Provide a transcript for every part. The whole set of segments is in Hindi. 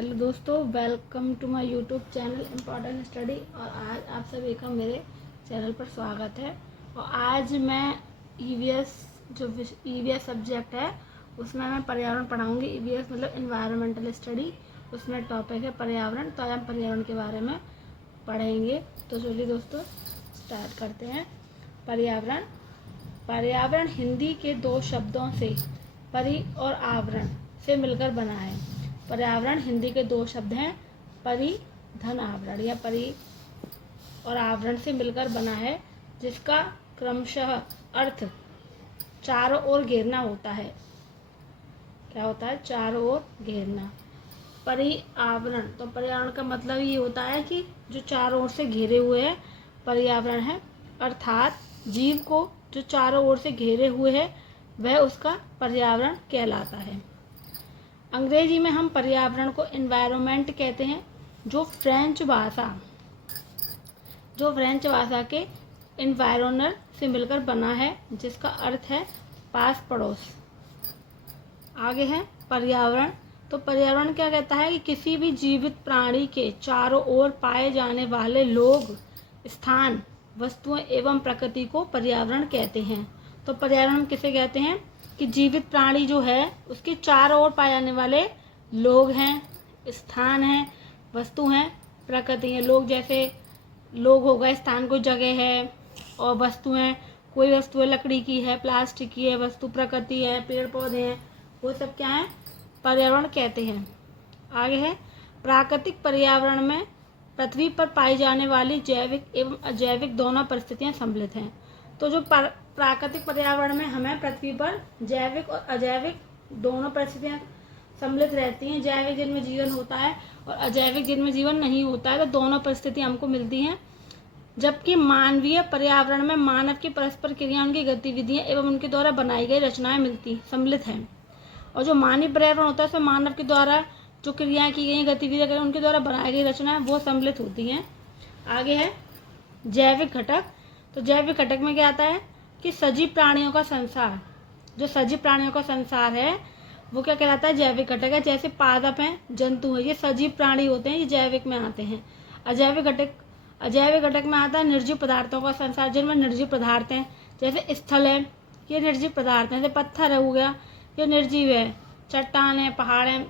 हेलो दोस्तों, welcome to my YouTube channel important study. और आज आप सभी का मेरे चैनल पर स्वागत है। और आज मैं ईवीएस ईवीएस सब्जेक्ट है उसमें मैं पर्यावरण पढ़ाऊंगी। ईवीएस मतलब इन्वायरमेंटल स्टडी, उसमें टॉपिक है पर्यावरण। तो आज हम पर्यावरण के बारे में पढ़ेंगे। तो चलिए दोस्तों स्टार्ट करते हैं। पर्यावरण पर्यावरण हिंदी के दो शब्दों से परि और आवरण से मिलकर बना है। पर्यावरण हिंदी के दो शब्द हैं, परि धन आवरण या परि और आवरण से मिलकर बना है, जिसका क्रमशः अर्थ चारों ओर घेरना होता है। क्या होता है? चारों ओर घेरना। पर्यावरण तो पर्यावरण का मतलब ये होता है कि जो चारों ओर से घेरे हुए है पर्यावरण है, अर्थात जीव को जो चारों ओर से घेरे हुए है वह उसका पर्यावरण कहलाता है। अंग्रेजी में हम पर्यावरण को एनवायरनमेंट कहते हैं, जो फ्रेंच भाषा के एनवायरनर से मिलकर बना है, जिसका अर्थ है पास पड़ोस। आगे है पर्यावरण। तो पर्यावरण क्या कहता है कि किसी भी जीवित प्राणी के चारों ओर पाए जाने वाले लोग, स्थान, वस्तुएं एवं प्रकृति को पर्यावरण कहते हैं। तो पर्यावरण किसे कहते हैं कि जीवित प्राणी जो है उसके चारों ओर पाए जाने वाले लोग हैं, स्थान हैं, वस्तु हैं, प्रकृति है। लोग जैसे लोग होगा, स्थान कोई जगह है, और वस्तुएं कोई वस्तु लकड़ी की है, प्लास्टिक की है, वस्तु प्रकृति है, पेड़ पौधे हैं, वो सब क्या है? पर्यावरण कहते हैं। आगे है प्राकृतिक पर्यावरण में पृथ्वी पर पाई जाने वाली जैविक एवं अजैविक दोनों परिस्थितियां सम्मिलित हैं। तो जो प्राकृतिक पर्यावरण में हमें पृथ्वी पर जैविक और अजैविक दोनों परिस्थितियां सम्मिलित रहती हैं। जैविक जिनमें जीवन होता है और अजैविक जिनमें जीवन नहीं होता है, तो दोनों परिस्थितियां हमको मिलती हैं। जबकि मानवीय पर्यावरण में मानव की परस्पर क्रिया, उनकी गतिविधियां एवं उनके द्वारा बनाई गई रचनाएं सम्मिलित हैं। और जो मानवीय पर्यावरण होता है उसमें मानव के द्वारा जो क्रियाएं की गई, गतिविधियां करें, उनके द्वारा बनाई गई रचनाएं वो सम्मिलित होती हैं। आगे है जैविक घटक। तो जैविक घटक में क्या आता है कि सजीव प्राणियों का संसार, जो सजीव प्राणियों का संसार है वो क्या कहलाता है? जैविक घटक है। जैसे पादप हैं, जंतु हैं, ये सजीव प्राणी होते हैं, ये जैविक में आते हैं। अजैविक घटक में आता है निर्जीव पदार्थों का संसार, जिनमें निर्जीव पदार्थ हैं। जैसे स्थल है, ये निर्जीव पदार्थ हैं। जैसे पत्थर हो गया, ये निर्जीव है। चट्टान है, पहाड़ है।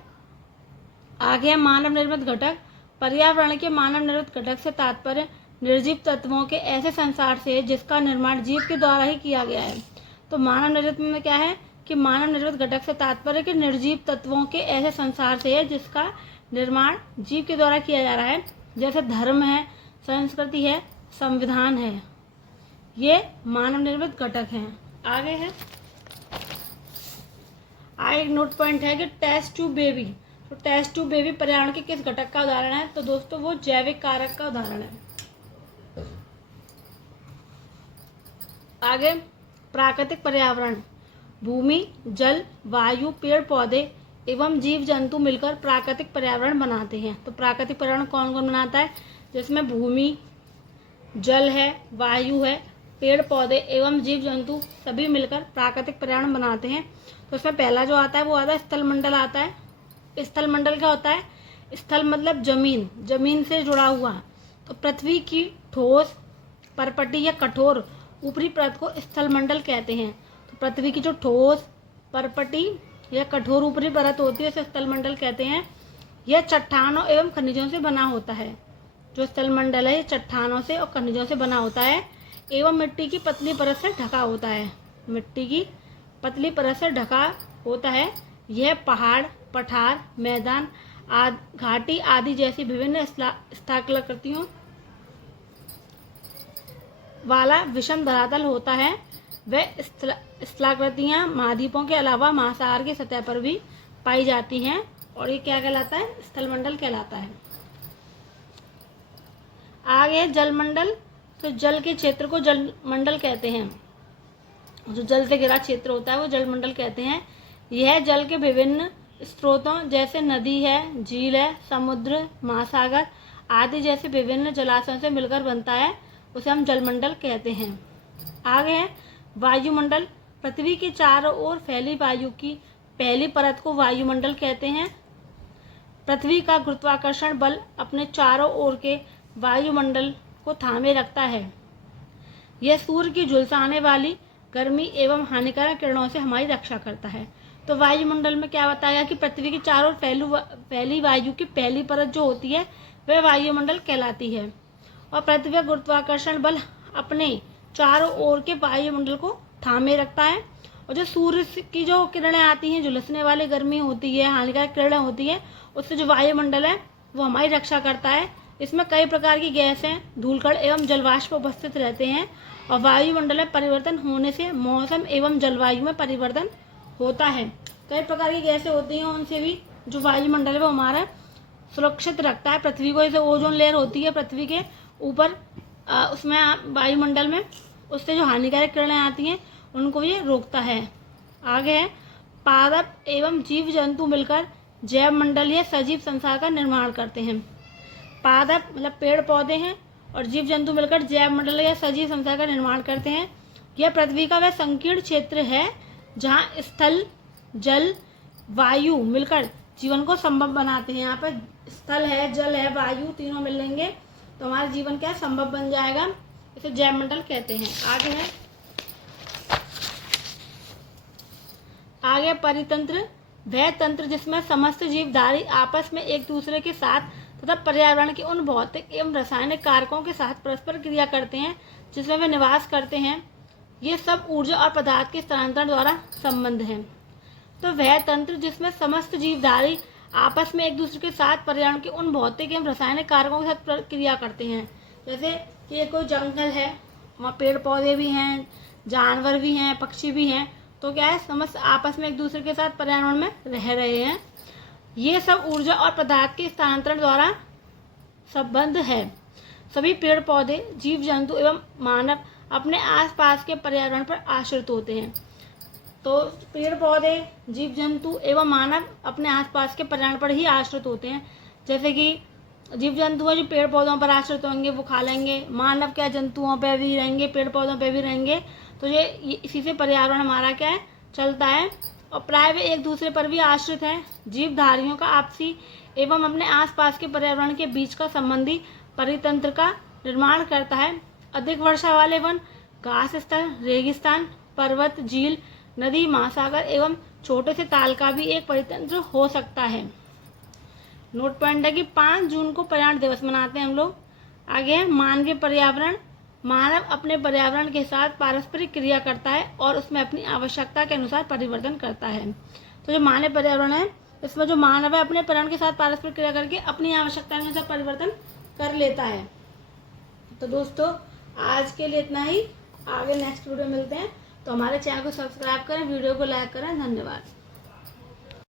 आगे है मानव निर्मित घटक। पर्यावरण के मानव निर्मित घटक से तात्पर्य निर्जीव तत्वों के ऐसे संसार से है जिसका निर्माण जीव के द्वारा ही किया गया है। तो मानव निर्मित में क्या है कि मानव निर्मित घटक से तात्पर्य कि निर्जीव तत्वों के ऐसे संसार से है जिसका निर्माण जीव के द्वारा किया जा रहा है। जैसे धर्म है, संस्कृति है, संविधान है, ये मानव निर्मित घटक हैं। आगे है एक नोट पॉइंट है कि टेस्ट ट्यूब बेबी। तो टेस्ट ट्यूब बेबी पर्यावरण के किस घटक का उदाहरण है? तो दोस्तों वो जैविक कारक का उदाहरण है। आगे प्राकृतिक पर्यावरण। भूमि, जल, वायु, पेड़ पौधे एवं जीव जंतु मिलकर प्राकृतिक पर्यावरण बनाते हैं। तो प्राकृतिक पर्यावरण कौन कौन बनाता है? जिसमें भूमि, जल है, वायु है, पेड़ पौधे एवं जीव जंतु सभी मिलकर प्राकृतिक पर्यावरण बनाते हैं। तो उसमें पहला जो आता है वो आता है स्थल मंडल आता है। स्थल मंडल क्या होता है? स्थल मतलब जमीन, जमीन से जुड़ा हुआ। तो पृथ्वी की ठोस, परपटी या कठोर ऊपरी परत को स्थल मंडल कहते हैं। तो पृथ्वी की जो ठोस, परपटी या कठोर ऊपरी परत होती है उसे स्थल मंडल कहते हैं। यह चट्टानों एवं खनिजों से बना होता है। जो स्थल मंडल है ये चट्टानों से और खनिजों से बना होता है एवं मिट्टी की पतली परत से ढका होता है। मिट्टी की पतली परत से ढका होता है। यह पहाड़, पठार, मैदान, घाटी आदि जैसी विभिन्न स्थलाकृतियों वाला विषम धरातल होता है। वह स्थलाकृतियां महाद्वीपों के अलावा महासागर की सतह पर भी पाई जाती हैं और ये क्या कहलाता है? स्थलमंडल कहलाता है। आगे जलमंडल। तो जल के क्षेत्र को जलमंडल कहते हैं। जो जल से घिरा क्षेत्र होता है वो जलमंडल कहते हैं। यह जल के विभिन्न स्रोतों जैसे नदी है, झील है, समुद्र, महासागर आदि जैसे विभिन्न जलाशयों से मिलकर बनता है, उसे हम जलमंडल कहते हैं। आगे है वायुमंडल। पृथ्वी के चारों ओर फैली वायु की पहली परत को वायुमंडल कहते हैं। पृथ्वी का गुरुत्वाकर्षण बल अपने चारों ओर के वायुमंडल को थामे रखता है। यह सूर्य की झुलसाने वाली गर्मी एवं हानिकारक किरणों से हमारी रक्षा करता है। तो वायुमंडल में क्या बताया कि पृथ्वी के चारों फैली वायु की पहली परत जो होती है वह वायुमंडल कहलाती है। और पृथ्वी का गुरुत्वाकर्षण बल अपने चारों ओर के वायुमंडल को थामे रखता है। और जो सूर्य की जो किरणें आती हैं, झुलसने वाली गर्मी होती है, हानिकारक किरणें होती हैं, उससे जो वायुमंडल है वो हमारी रक्षा करता है। इसमें कई प्रकार की गैसें, धूलकण एवं जलवाष्प उपस्थित रहते हैं। और वायुमंडल में परिवर्तन होने से मौसम एवं जलवायु में परिवर्तन होता है। कई प्रकार की गैसें होती हैं, उनसे भी जो वायुमंडल है वो हमारा सुरक्षित रखता है पृथ्वी को। जैसे ओजोन लेयर होती है पृथ्वी के ऊपर, उसमें वायुमंडल में, उससे जो हानिकारक किरणें आती हैं उनको ये रोकता है। आगे है, पादप एवं जीव जंतु मिलकर जैव मंडल या सजीव संसार का निर्माण करते हैं। पादप मतलब पेड़ पौधे हैं और जीव जंतु मिलकर जैव मंडल या सजीव संसार का निर्माण करते हैं। यह पृथ्वी का वह संकीर्ण क्षेत्र है जहाँ स्थल, जल, वायु मिलकर जीवन को संभव बनाते हैं। यहाँ पर स्थल है, जल है, वायु, तीनों मिलेंगे तो हमारा जीवन क्या संभव बन जाएगा। इसे जैव मंडल कहते हैं। आगे परितंत्र, वह तंत्र जिसमें समस्त जीवधारी आपस में एक दूसरे के साथ तथा पर्यावरण के उन भौतिक एवं रासायनिक कारकों के साथ परस्पर क्रिया करते हैं जिसमें वे निवास करते हैं। ये सब ऊर्जा और पदार्थ के स्थानांतरण द्वारा संबंध है। तो वह तंत्र जिसमें समस्त जीवधारी आपस में एक दूसरे के साथ पर्यावरण के उन भौतिक एवं रासायनिक कारकों के साथ क्रिया करते हैं। जैसे कि ये कोई जंगल है, वहाँ पेड़ पौधे भी हैं, जानवर भी हैं, पक्षी भी हैं, तो क्या है, समस्त आपस में एक दूसरे के साथ पर्यावरण में रह रहे हैं। ये सब ऊर्जा और पदार्थ के स्थानांतरण द्वारा संबंध है। सभी पेड़ पौधे, जीव जंतु एवं मानव अपने आसपास के पर्यावरण पर आश्रित होते हैं। तो पेड़ पौधे, जीव जंतु एवं मानव अपने आसपास के पर्यावरण पर ही आश्रित होते हैं। जैसे कि जीव जंतु हैं जो पेड़ पौधों पर आश्रित होंगे, वो खा लेंगे। मानव क्या जंतुओं पर भी रहेंगे, पेड़ पौधों पर भी रहेंगे। तो ये इसी से पर्यावरण हमारा क्या है, चलता है। और प्राय वे एक दूसरे पर भी आश्रित हैं। जीवधारियों का आपसी एवं अपने आसपास के पर्यावरण के बीच का संबंधी परितंत्र का निर्माण करता है। अधिक वर्षा वाले वन, घास स्थल, रेगिस्तान, पर्वत, झील, नदी, महासागर एवं छोटे से ताल का भी एक परितंत्र हो सकता है। नोट पॉइंट है कि 5 जून को पर्यावरण दिवस मनाते हैं हम लोग। आगे है मानवीय पर्यावरण। मानव अपने पर्यावरण के साथ पारस्परिक क्रिया करता है और उसमें अपनी आवश्यकता के अनुसार परिवर्तन करता है। तो जो मानव पर्यावरण है, इसमें जो मानव है अपने पर्यावरण के साथ पारस्परिक क्रिया करके अपनी आवश्यकता के अनुसार परिवर्तन कर लेता है। तो दोस्तों आज के लिए इतना ही। आगे नेक्स्ट वीडियो मिलते हैं। तो हमारे चैनल को सब्सक्राइब करें, वीडियो को लाइक करें। धन्यवाद।